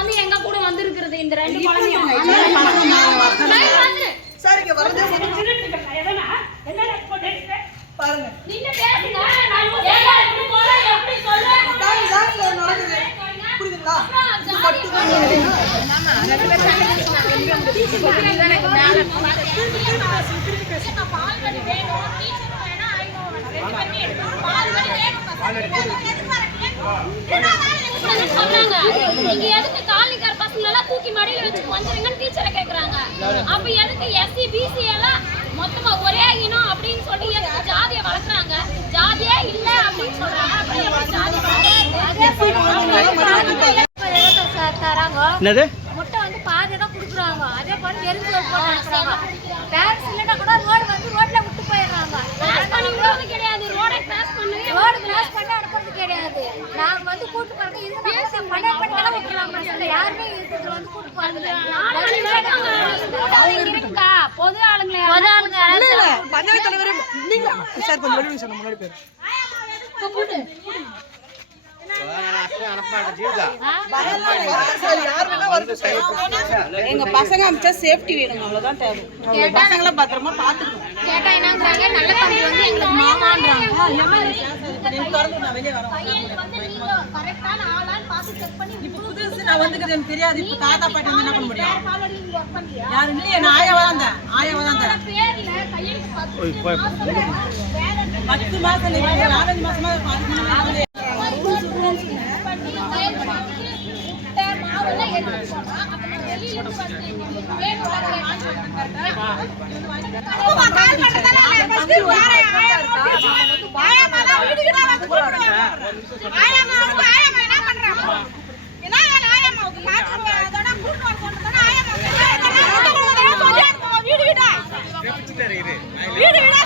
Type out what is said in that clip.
வந்து எங்க கூட வந்திருக்கிறது இந்த ரெண்டு குழந்தையும்? லைன் வந்துரு. சார் இங்க வரதே பாருங்க. பேசுங்க. நான் போறேன், எப்படி சொல்றேன்? புரியுதுங்களா? வேணும், நீங்க எதுக்கு எல்லாம் தூக்கி மடியில வச்சு வந்துருங்கன்னு டீச்சரை கேக்குறாங்க. அப்ப எதுக்கு எஸ்சி பிசி எல்லாம் மொத்தமா ஒரே இனம் அப்படின்னு சொல்லி எதுக்கு ஜாதியை வளர்க்குறாங்க? ஜாதியே இல்ல அப்படின்னு சொல்றாங்க. தராங்க என்னது? முட்டை வந்து பாதி தான் கொடுக்குறாங்க. அதே போல எரிஞ்சு போட்டுறாங்க பேரண்ட்ஸ் இல்லைன்னா கூட ரோடு வந்து ரோட்ல விட்டு போயிடுறாங்க கிராஸ் பண்ணி விடுறது கிடையாது ரோடை கிராஸ் பண்ணி ரோடு கிராஸ் பண்ணி அனுப்புறது கிடையாது நாங்க வந்து கூட்டு போறது இது பண்ண பண்ணி தான் விட்டுறாங்க பசங்க யாருமே இருக்கிறது வந்து கூட்டு போறது இருக்குக்கா பொது ஆளுங்களை பொது ஆளுங்க இல்ல இல்ல பஞ்சாயத்து தலைவரே நீங்க சார் கொஞ்சம் வெளியே சார் முன்னாடி பேர் எங்க பசங்க அமிச்சா சேஃப்டி வேணும் அவ்வளவுதான் தேவை. பசங்களை பத்திரமா பாத்துக்கணும் கேட்டா என்னங்கிறாங்க நல்ல தம்பி வந்து எங்களுக்கு மாமான்றாங்க. கரெக்டான ஆளான்னு பார்த்து செக் பண்ணி இப்ப புதுசு நான் வந்துக்கிறது எனக்கு தெரியாது. இப்ப தாத்தா பாட்டி வந்து என்ன பண்ண முடியும்? யாரும் இல்லையே? நான் ஆயாவா தான் ஆயாவா தான் பத்து மாசம் நாலஞ்சு முன்னாடி பண்ணி கையெழுத்து வாங்கி முட்டை மாவெல்லாம் எடுத்துட்டு போனா அப்ப நான் வெளியில இருந்து ஃபர்ஸ்ட் வேணும்ல கால் பண்றதால ஃபர்ஸ்ட் ஆயாமா தான் வீட்டுக்கு தான் வந்து கூப்பிடுவாங்க ஆயாமா வந்து ஆயாமா என்ன பண்றாங்க என்ன வேலை ஆயாமாவுக்கு பாத்து அதோட கூட்டு வர சொன்னதான ஆயாமா